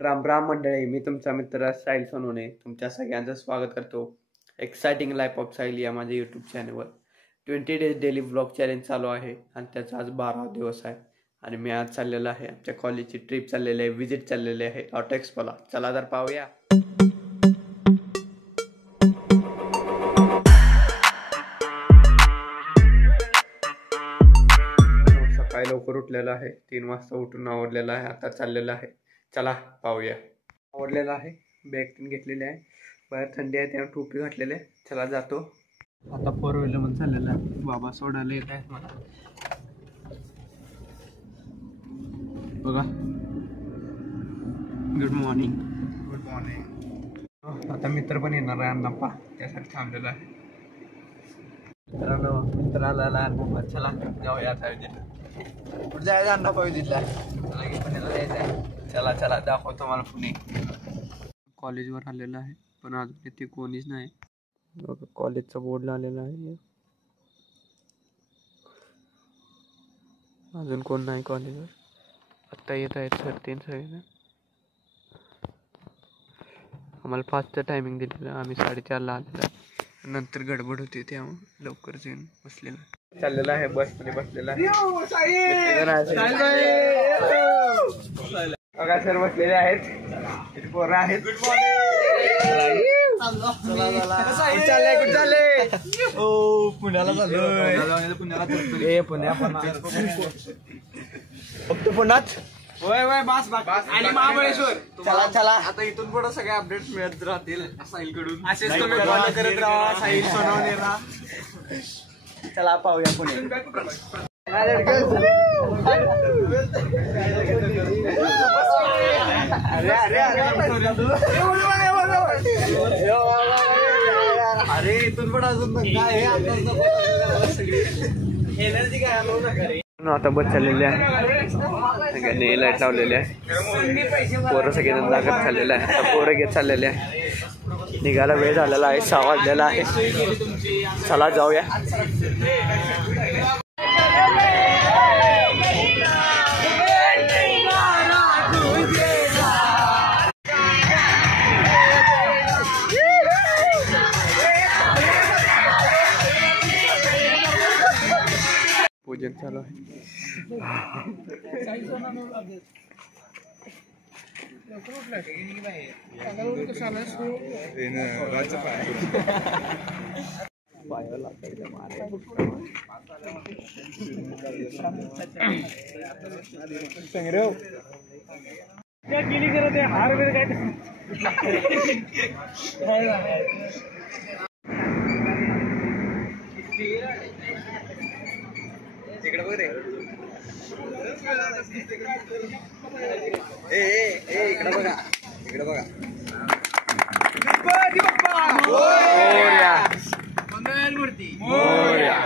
राम राम मंडळी, मी तुमचा मित्र साहिल सोनवणे तुमच्या सगळ्यांचं स्वागत करतो एक्साइटिंग लाईफ ऑफ साहिल या माझ्या यूट्यूब चॅनलवर. 20 डेज डेली ब्लॉग चॅलेंज चालू आहे आणि त्याचा आज 12वा दिवस आहे आणि मी आज चाललेलो आहे. आमच्या कॉलेजची ट्रिप चाललेली आहे, विजिट चाललेली आहे ऑटो एक्सपोला. चला तर पाहूया. सकाळी लवकर उठलेलं आहे, 3 वाजता उठून आवरलेलं आहे, आता चाललेलं आहे. चला पाहूया. आवडलेलं आहे, बॅग घेतलेली आहे, बाहेर थंडी आहे त्यामुळे टोपी घातलेली आहे. चला जातो आता. 4 व्हीलर म्हणून चाललेलं आहे, बाबा सोडायला येत आहेत मला. बघा, गुड मॉर्निंग. Good morning. आता मित्र पण येणार आहे अण्णाप्पा, त्यासाठी थांबलेला आहे. मित्र आला. चला जाऊया आता विजिटला. कुठं जायचं अण्णाप्पा विजिटला? पुण्याला जायचं आहे. चला चला दाखवतो मला पुणे. कॉलेजवर आलेलं आहे पण अजून इथे कोणीच नाही. बघा कॉलेजचा बोर्ड लावलेला आहे, अजून कोण नाही कॉलेजवर. आत्ता येत आहेत सर 3 सगळे. आम्हाला 5चं टायमिंग दिलेलं, आम्ही 4:30ला आलेलं आहे. नंतर गडबड होती त्यामुळे लवकरच येऊन बसलेलं चाललेलं आहे. बसमध्ये बसलेला आहे. बघा सर बसलेले आहेत, पोरं आहेत. पुण्याला चाललोय. फक्त पुण्यात वय बास आणि महाबळेश्वर. चला चला आता इथून पुढे सगळे अपडेट्स मिळत राहतील साहिल कडून. असेच तुम्ही फॉलो करत राहा साहिल सोनवणेला. चला पाहूया पुणे. अरे इथून पण अजून काय एनर्जी काय आता बस चाललेली आहे. सगळ्यांनी लाईट लावलेली आहे. पोरं सगळेजण जागत चाललेलं आहे. आता पोरं घेत चाललेले आहे. निघायला वेळ झालेला आहे, 6 वाजलेला आहे. चला जाऊया. पूजन चालू आहे. गेली करत हार वगैरे काय तिकडे बघ रे. इकडे बघा, इकडे बघा. गणपती बाप्पा मोरया. मंगल मूर्ती मोरया.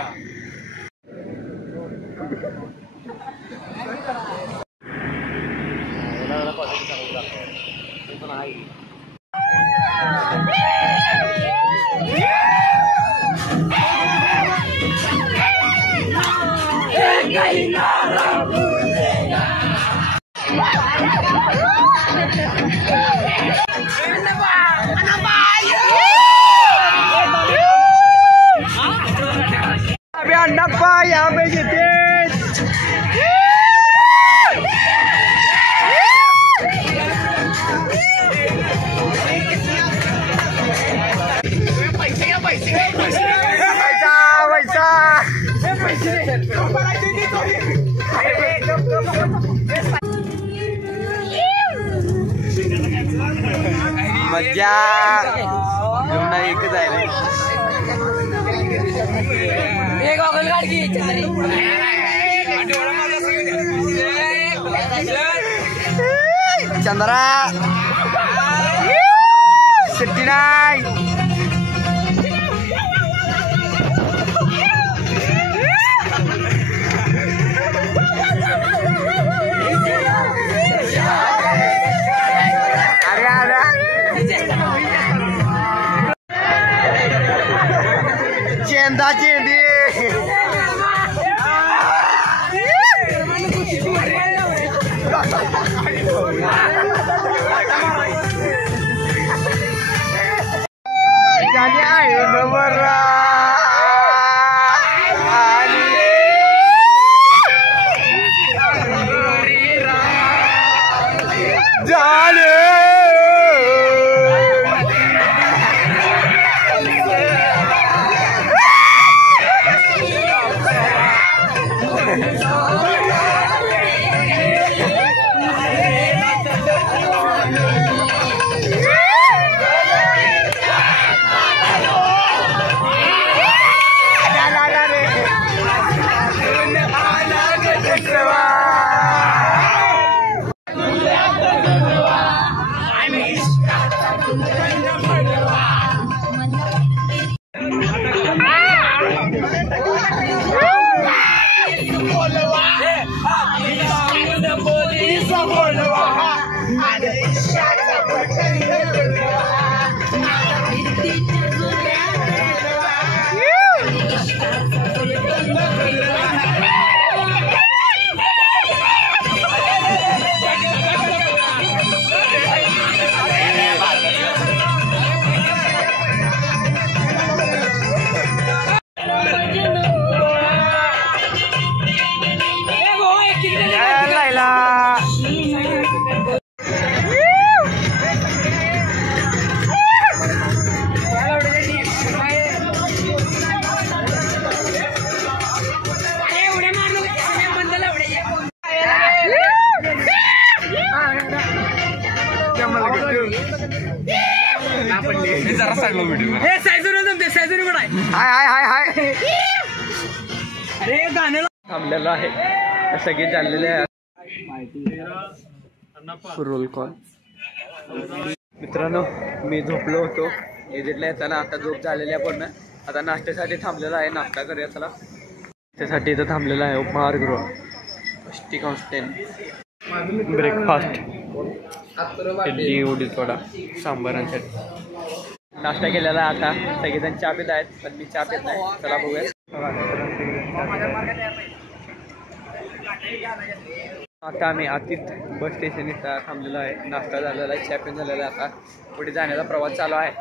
अण्णाप्पा यहाँ पे जीते. मजा जमना एकच आहे रे. चंद्रा 69. चेंदा चेंदी. थांबलेलो आहे सगळे चाललेले आहे रोल कॉल. मित्रांनो मी झोपलो होतो एडिटला येताना. आता झोप झालेली आहे पूर्ण. आता नाश्त्यासाठी थांबलेला आहे. नाश्ता करूया चला. त्यासाठी इथं थांबलेला आहे उपहारगृह ब्रेकफास्ट इडली उडीद वडा सांबार आणि चटणी. नाश्ता केलेला आहे. आता सगळेजण चहा पित आहेत पण मी चहा पित नाही. चला बघूया. आता आम्ही अतिथ बस स्टेशन इथं थांबलेलो आहे. नाश्ता झालेला आहे, चहा पिऊन झालेला आहे. आता पुढे जाण्याचा प्रवास चालू आहे.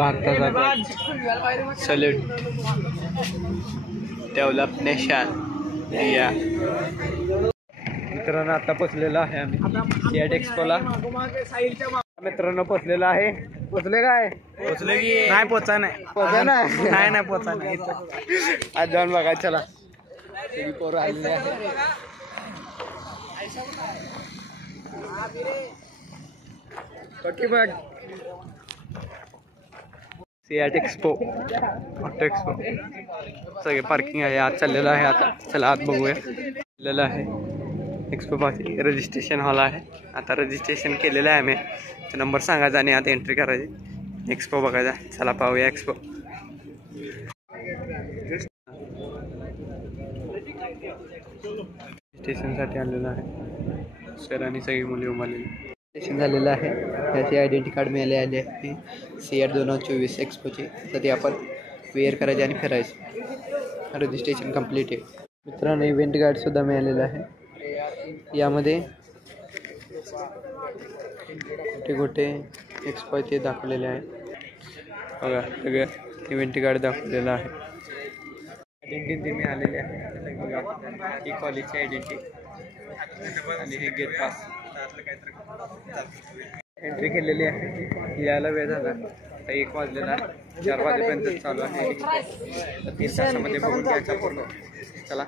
भारताचा सल्यूट डेव्हलप नेशन इंडिया. मित्रांनो आता पोचलेला आहे आम्ही सियाट एक्सपोला. मित्रांनो पोचलेला आहे. पोचले काय? पोचले की नाही? पोचा नाही. पोचा नाही. नाही पोचा नाही. आज जाऊन बघा चला. सगळी पोरं आलेली आहे. बघ सियाट एक्सपो ऑटो एक्सपो सगळे पार्किंग आहे. आज चाललेलं आहे. आता चला आत बघूया. चाललेलं आहे एक्सपो पाशी रजिस्ट्रेशन हॉल आहे. आता रजिस्ट्रेशन केलेलं आहे आम्ही. नंबर सांगायचा आणि आता एंट्री करायची. एक्सपो बघायचा. चला पाहूया एक्सपो. स्टेशनसाठी आलेलं आहे सर आणि सगळी मुली उभारलेली. स्टेशन झालेलं आहे. त्याचे आयडेंटिटी कार्ड मिळाले आहे सियाट 2024 एक्सपोचे. तर ते आपण वेअर करायचे आणि फिरायचे. रजिस्ट्रेशन कंप्लीट आहे. मित्रांनो इव्हेंट गाईडसुद्धा मिळालेलं आहे. यामध्ये कुठे कुठे एक्सपो आहे ते दाखवलेले आहे. बघा सगळं इव्हेंट गाईड दाखवलेलं आहे. आयडेंटिटी मिळालेली आहे. बघा ही कॉलेजची आयडेंटिटी आणि हे गेट पास एंट्री केलेली आहे. यायला वेळ झाला, आता 1 वाजलेला आहे, 4 वाजेपर्यंत चालू आहे. तर 30 तासामध्ये बघून घ्यायचा पूर्ण. चला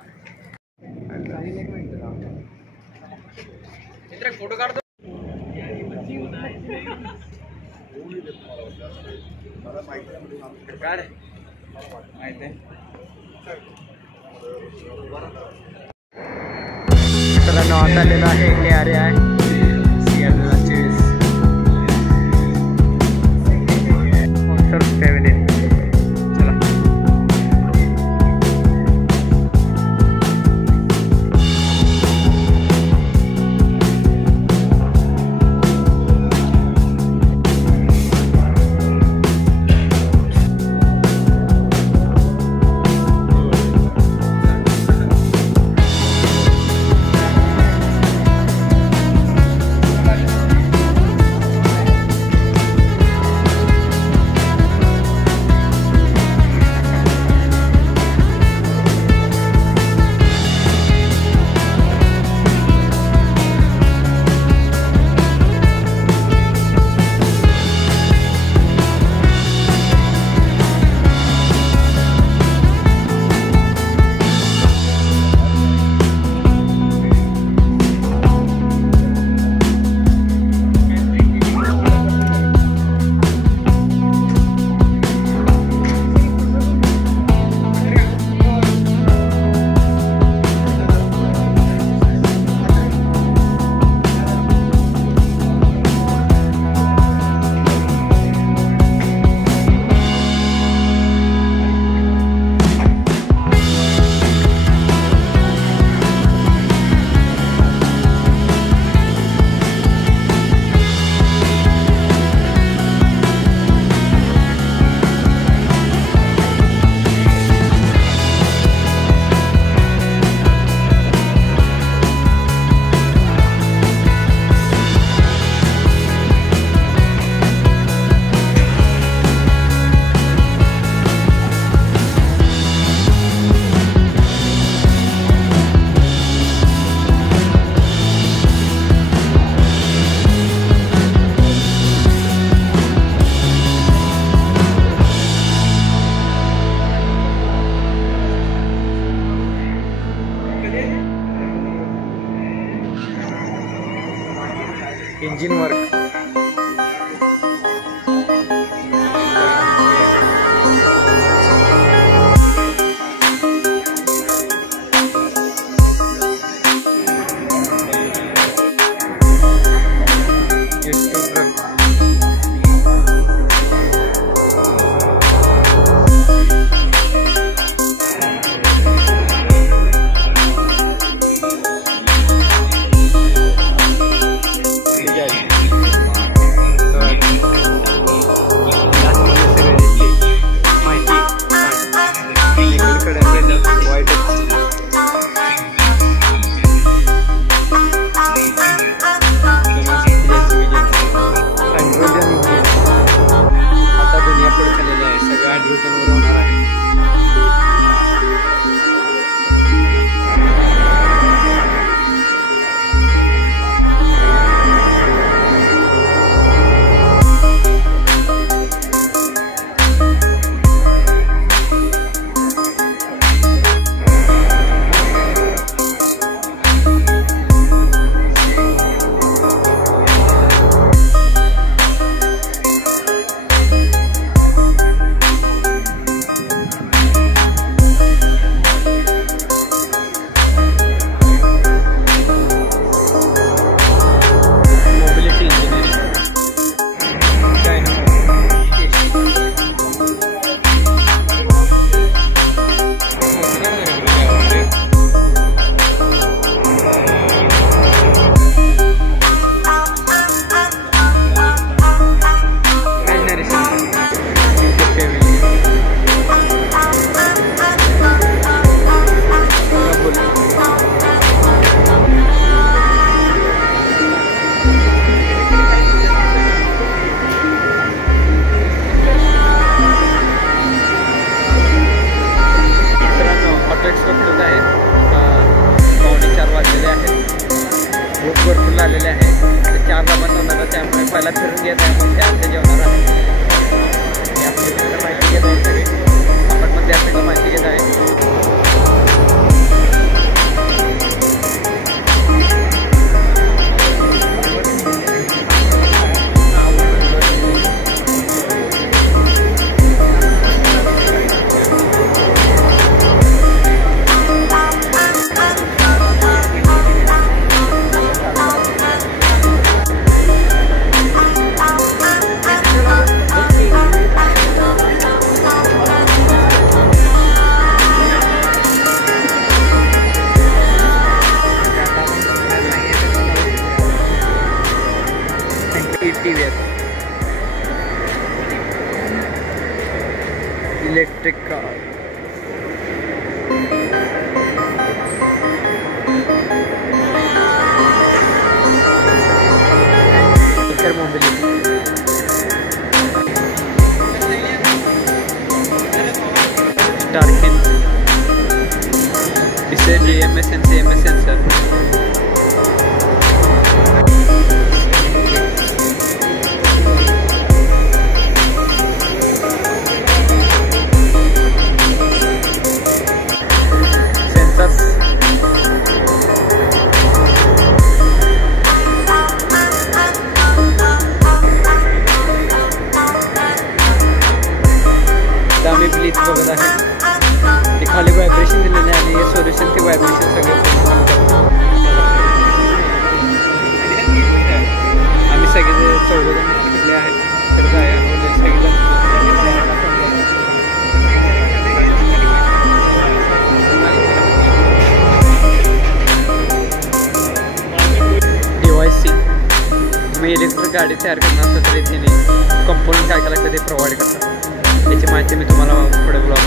फोटो काढतो. काय माहिती आहे मित्रांनो, आता आलेला आहे KRA आहे इंजिन वर्क. Yeah. भूक भरपूर लागलेली आहे. तर 4 डबा नव्हता, त्यामुळे पहिला फिरून घेत आहे, मग त्या जेवणार आहे. माहिती घेत आहे सगळे, आपण पण त्या सगळं माहिती घेत आहे. Electric car mobility Starkin. This is DMS and CMS sensor. आम्ही ब्लीच बघत आहे, ते खाली व्हायब्रेशन दिलेले आहे आणि हे सोल्युशन ते व्हायब्रेशन सगळं आम्ही सगळे 14 जण शिकले आहेत. तर काय DYC तुम्ही इलेक्ट्रिक गाडी तयार करणार असता तर इथे कंपोनंट काय काय लागतं ते प्रोव्हाइड करतात. याची माहिती मी तुम्हाला पुढे ब्लॉग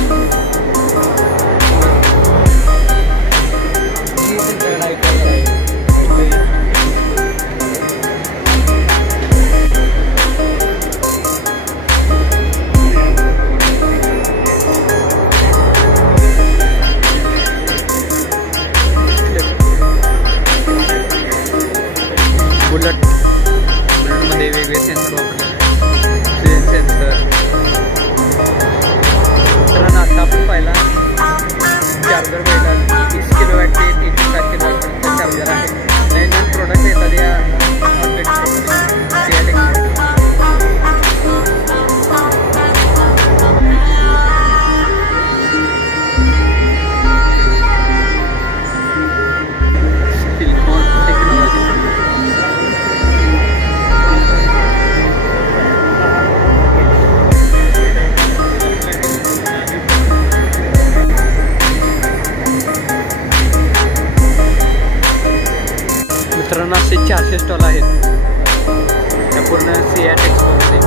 बुलेटमध्ये वेगवेगळे सेन्सर वापरले सेन्सर. तर आता आपण पहिला चार्जर पहिला 30 किलोवॅट ते 360 किलोवॅटपर्यंत चार्जर आहे. नवीन नवीन प्रोडक्ट येतात या सिलिकॉन टेक्नॉलॉजी. मित्रांनो असे 400 स्टॉल आहेत त्या पूर्ण सियाट एक्सपोमध्ये.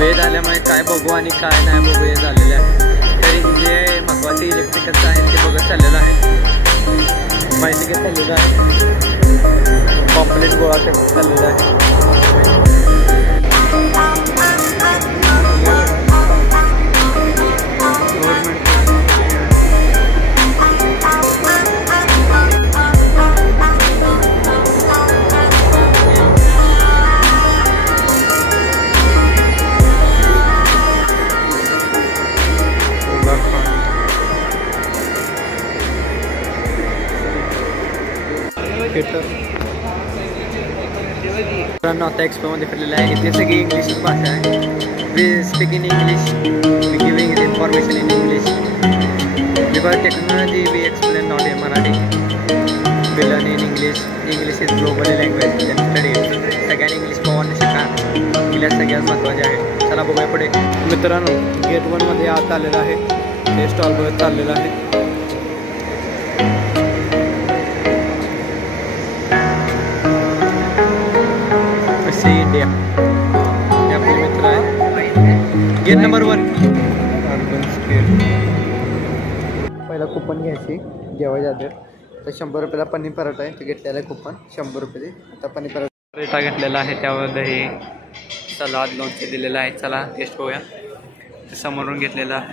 वेळ झाल्यामुळे काय बघू आणि काय नाही बघू हे झालेलं आहे. तरी जे महत्त्वाचे इलेक्ट्रिकल्स आहेत ते बघत चाललेलं आहे, माहिती घेत चाललेलं आहे, कॉम्प्लेट गोळा करत चाललेलं आहे. मित्रांनो आता एक्सपोमध्ये फिरलेलं आहे. इथे सगळी इंग्लिश भाषा आहे. We speak in English, we giving information in English because technology we explain not in Marathi. We learn in English. English is globally language study. सगळ्यांनी इंग्लिश पोहायला शिका, इंग्लिश सगळ्यात महत्त्वाचे आहे. चला बघूया पुढे. मित्रांनो गेट 1मध्ये आत आलेलं आहे, ते स्टॉल बघत चाललेलं आहे. इंडिया हे आपले मित्र आहे. गेट नंबर 1 पहिला कुपन घ्यायची जेवायच्या आधी. तर 100 रुपयाला पनीर पराठा आहे, ते घेतलेला आहे कुपन 100 रुपयाचे. आता पनीर पराठा घेतलेला आहे, त्यावर हे सलाद लोणचे दिलेलं आहे. चला टेस्ट करूया. समोरून घेतलेला आहे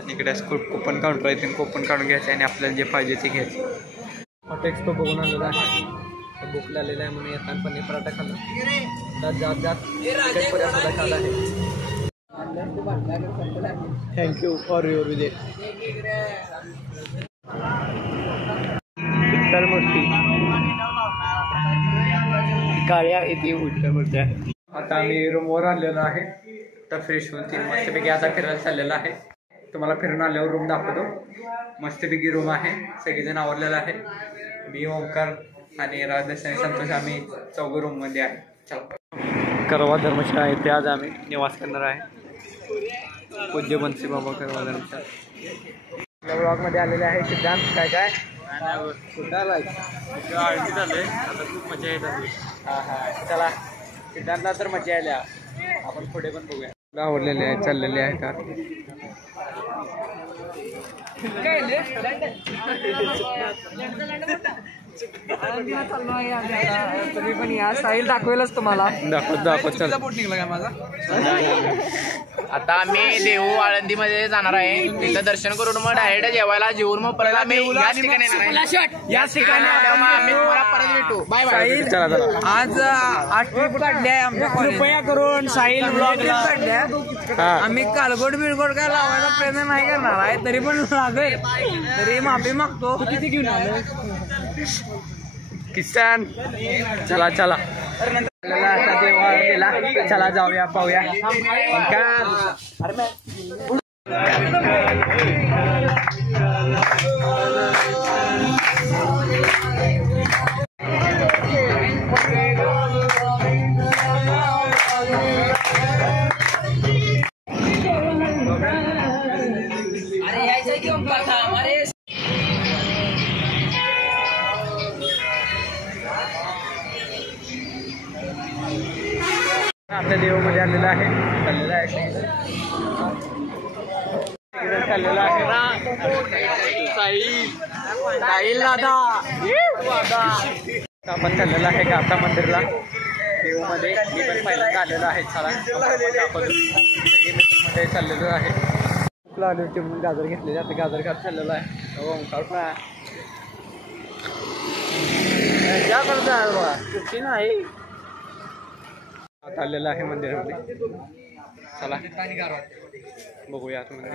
आणि इकडे कुपन काउंटर आहे, कुपन काढून घ्यायचं आणि आपल्याला जे पाहिजे ते घ्यायचं. हॉट एक्सपो बघून आलेलं आहे. भूक लागलेला आहे म्हणून येताना पनीर पराठा खाल्ला. जात चिकन पुऱ्या सुद्धा खाल्ला आहे. Thank you for your visit. Vitthal मूर्ती काळ्या येते विठ्ठल मूर्ती आहे. आता आम्ही रूमवर आलेलो आहे. तर फ्रेश होऊन 3 मस्तपैकी आता फिरायला चाललेला आहे. तुम्हाला फिरून आल्यावर रूम दाखवतो. मस्तपैकी रूम आहे. सगळेजण आवरलेलं आहे. मी ओंकार आणि राजेश आणि संतोष आम्ही 4 रूममध्ये आहे. चला. करवा धर्मशाळा येथे आज आम्ही निवास करणार आहे. पूज्य बनसी बाबा करवा धर्मशाळा. आपल्या ब्लॉगमध्ये आलेले आहे सिद्धांत. काय काय आळती झालंय आता खूप मजा येत आहे. चला सिद्धांतला तर मजा आल्या. आपण पुढे पण बघूया. आवडलेले आहे चाललेले आहे का तुम्ही पण या. साहिल दाखवेलच तुम्हाला. दाखवत चल. आता आम्ही देऊ आळंदीमध्ये जाणार आहे. तिथं दर्शन करून मग डायरेक्ट जेवायला जेवून मग परत आम्ही याच ठिकाणी येणार आहे. याच ठिकाणी आम्ही तुम्हाला परत भेटू. Bye bye. चला चला. आज 8 ट्रिप काढल्या आमच्या. कृपया करून साहिल ब्लॉग काढल्या. आम्ही कालगोड बिलगोड काय लावायचा प्रयत्न नाही करणार आहे. तरी पण लागेल तरी माफी मागतो. किती घेऊन आलो किसान. चला चला. आता देवा गेला. चला जाऊया पाहूया. आपल्या देवामध्ये आलेला आहे. चाललेला आहे साहिल दादा. आपण चाललेला आहे गाथा मंदिरला. देवमध्ये मी पण पहिल्यांदा आलेलो आहे. चला मध्ये चाललेलो आहे. भूक लागली होती म्हणून गाजर घेतलेले. आता गाजर खात चाललेला आहे. ओंकार क्या करता है बघा. सुट्टी नाही. आलेला आहे मंदिरामध्ये. चला बघूया आतमध्ये.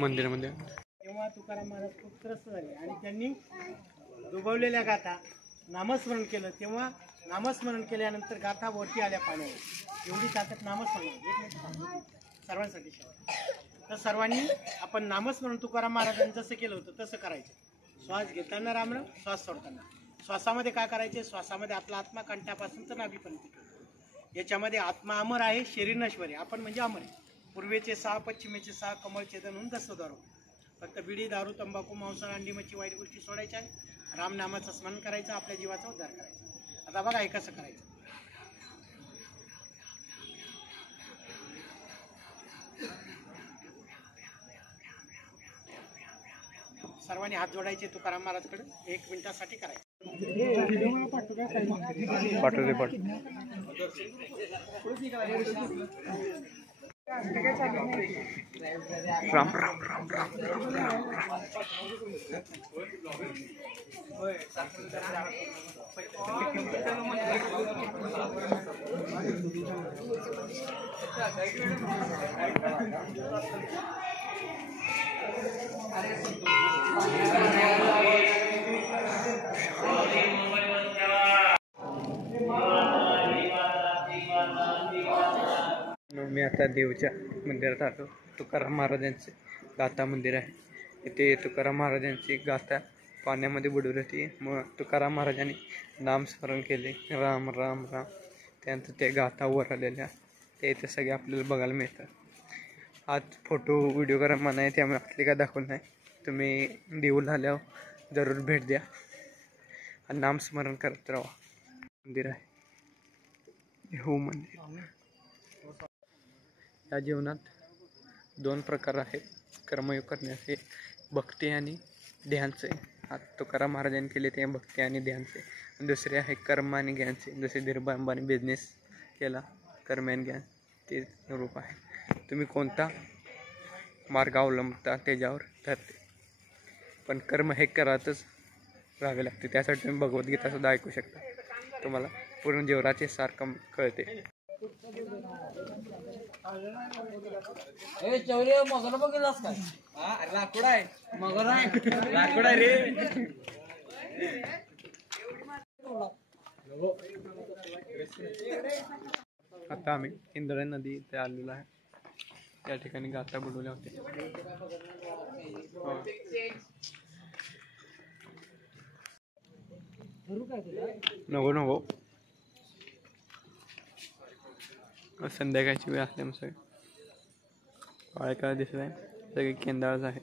मंदिरामध्ये तेव्हा तुकाराम महाराज खूप त्रस्त झाले आणि त्यांनी डुबवलेल्या गाथा नामस्मरण केलं. तेव्हा नामस्मरण केल्यानंतर गाथा वरती आल्या पाण्यावर. एवढी ताकद नामस्मरण. एक मिनिट सांगतो सर्वांसाठी. तर सर्वांनी आपण नामस्मरण तुकाराम महाराजांनी जसं केलं होतं तसं करायचं. श्वास घेताना रामराम, श्वास सोडताना. श्वासामध्ये काय करायचे? श्वासामध्ये आपला आत्मा कंठापासून तर नाभीपर्यंत. याच्यामध्ये आत्मा अमर आहे, शरीर नश्वर आहे. आपण म्हणजे अमर आहे. पूर्वेचे 6, पश्चिमेचे 6 कमळ छेदन होऊन दस्तदारू. फक्त बिडी, दारू, तंबाखू, मांसाहार, अंडी, मच्छी, वाईट गोष्टी सोडायच्या आहे. रामनामाचं स्मरण करायचं. आपल्या जीवाचा उद्धार करायचा. आता बघा हे कसं करायचं. सर्वांनी हात जोडायचे तुकाराम महाराजकडे. 1 मिनिटासाठी करायचं. राम राम राम राम राम. मी आता देवच्या मंदिरात आलो. तुकाराम महाराजांचे गाथा मंदिर आहे. इथे तुकाराम महाराजांची गाथा पाण्यामध्ये बुडवली होती. मग तुकाराम महाराजांनी नामस्मरण केले. राम राम राम. त्यानंतर ते गाथा वर आलेल्या ते इथे सगळे आपल्याला बघायला मिळतात. आज फोटो व्हिडिओ करा म्हणा आहे, त्यामुळे आपले काय दाखवलं नाही. तुम्ही देऊळ आल्यावर जरूर भेट द्या आणि नामस्मरण करत राहा. मंदिर आहे हो मंदिर. या जीवनात 2 प्रकार आहेत कर्मयोग करण्याचे, भक्ती आणि ध्यानचे. आता तुकाराम महाराजांनी केले ते भक्ती आणि ध्यानचे. दुसरे आहे कर्म आणि ज्ञानचे. जसे धीरूभाई अंबानी बिझनेस केला, कर्म आणि ज्ञान ते रूप आहे. तुम्ही कोणता मार्ग अवलंबता त्याच्यावर ठरते. पण कर्म हे करतच राहावे लागते. त्यासाठी तुम्ही भगवद्गीता सुद्धा ऐकू शकता. तुम्हाला पूर्ण जीवनाचे सारखं कळते. आता आम्ही इंद्रायणी नदी इथे आलेलो आहे. या ठिकाणी गाथा बुडवल्या होत्या. नको संध्याकाळची वेळ असल्यामुळे सगळे काळे काळे दिसत आहे. सगळे केंदाळच आहे.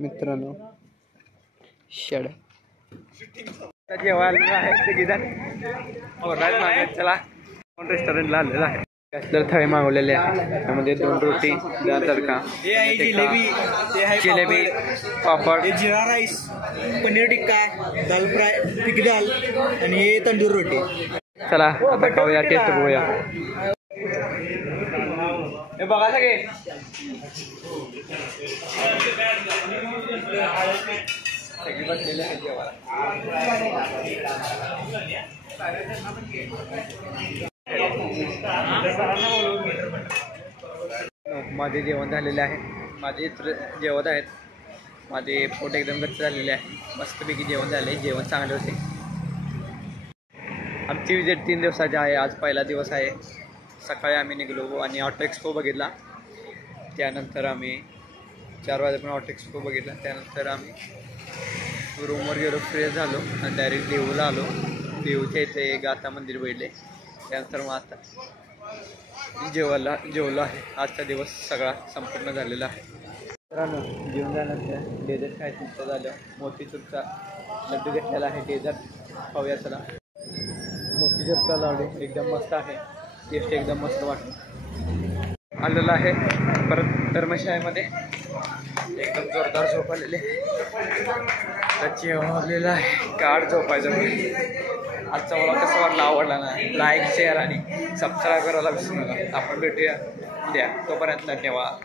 मित्रांनो शेड जेवायला आहे सगळीजण चला रेस्टॉरंटला आलेला आहे. कसलं थाळी मागवलेली आहे. त्यामध्ये 2 रोटी, 2 तडका, जिलेबी, पापड, जिरा राईस, पनीर टिक्का, दाल फ्राय, टिक्की दाल आणि हे तंदूर रोटी. चला आता खाऊया, टेस्ट बघूया. हे बघा सगळे बसलेले आहेत जेवायला. माझे जेवण झालेले आहे. माझे इतर जेवत आहेत. माझे पोट एकदम गच्च झालेले आहे. मस्तपैकी जेवण झाले. जेवण चांगले होते. आमची विजिट 3 दिवसाची आहे. आज पहिला दिवस आहे. सकाळी आम्ही निघलो आणि ऑटो एक्सपो बघितला. त्यानंतर आम्ही 4 वाजेपर्यंत ऑटो एक्सपो बघितला. त्यानंतर आम्ही रूमवर गेलो, फ्रेश झालो आणि डायरेक्ट देऊला आलो. देऊच्या इथे गाथा मंदिर बघितले. त्यानंतर मग आता जेवलो आहे. आजचा दिवस सगळा संपूर्ण झालेला आहे. मित्रांनो जेवण झाल्यानंतर डेझर्ट खायचं इच्छा झालं. मोतीचूरचा लड्डू घेतलेला आहे. डेझर्ट खाऊया चला. मोतीचूरचा लाडू एकदम मस्त आहे. टेस्ट एकदम मस्त वाटतं. आलेलं आहे परत धर्मशाळेमध्ये. एकदम जोरदार झोप आलेली जेवलेलं आहे. गाढ झोपायचं. आजचा मला कसं वाटलं, आवडला ना, लाईक शेअर आणि सबस्क्राईब करायला विसरू नका. आपण भेटूया उद्या. तोपर्यंत धन्यवाद.